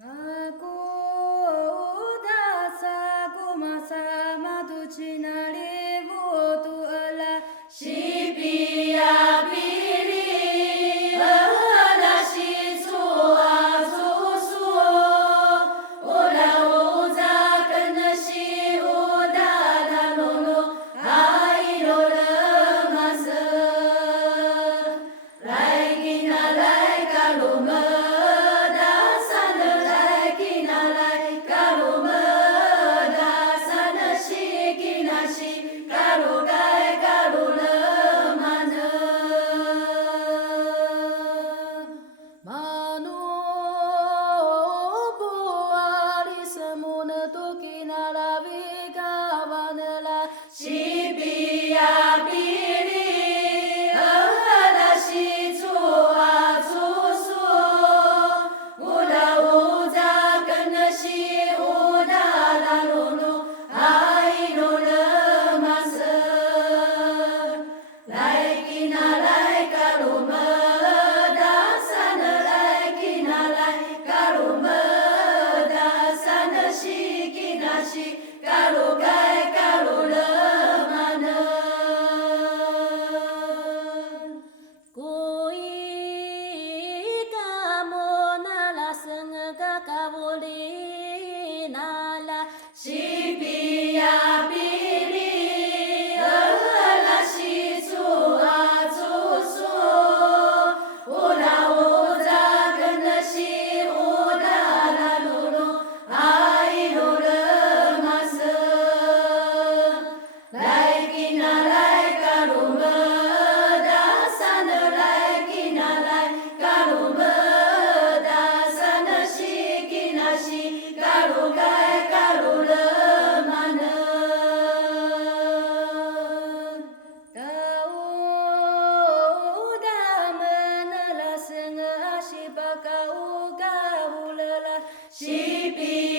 Aku dasaku masa madu cinari butu ala Shipia pili ala shitsua tsusuo Ola uza kana shi uda da lolo Airo lemasa Laikina laika luma Dasana laikina laika luma Dasana shikina shi Karu gai karu lemana Manu buari semuna tukina raviga vanela Shipia pili ala shitsua tsusuo Ula uza kana shi uda la lulu Aino lemasa Laikina laika luma Dasana laikina laika luma Dasana shikina shi Karu gai karu lemana Kui kamu nala senga kabuli nala Shipia pili ala shitsua tsusuo Ula uza kana shi uda la lulu Aino lemasa Laikina laika luma Dasana laikina laika luma Dasana shikina shi Karu gai karu lemana Kauda menala senga shibaka uga ulala Shipia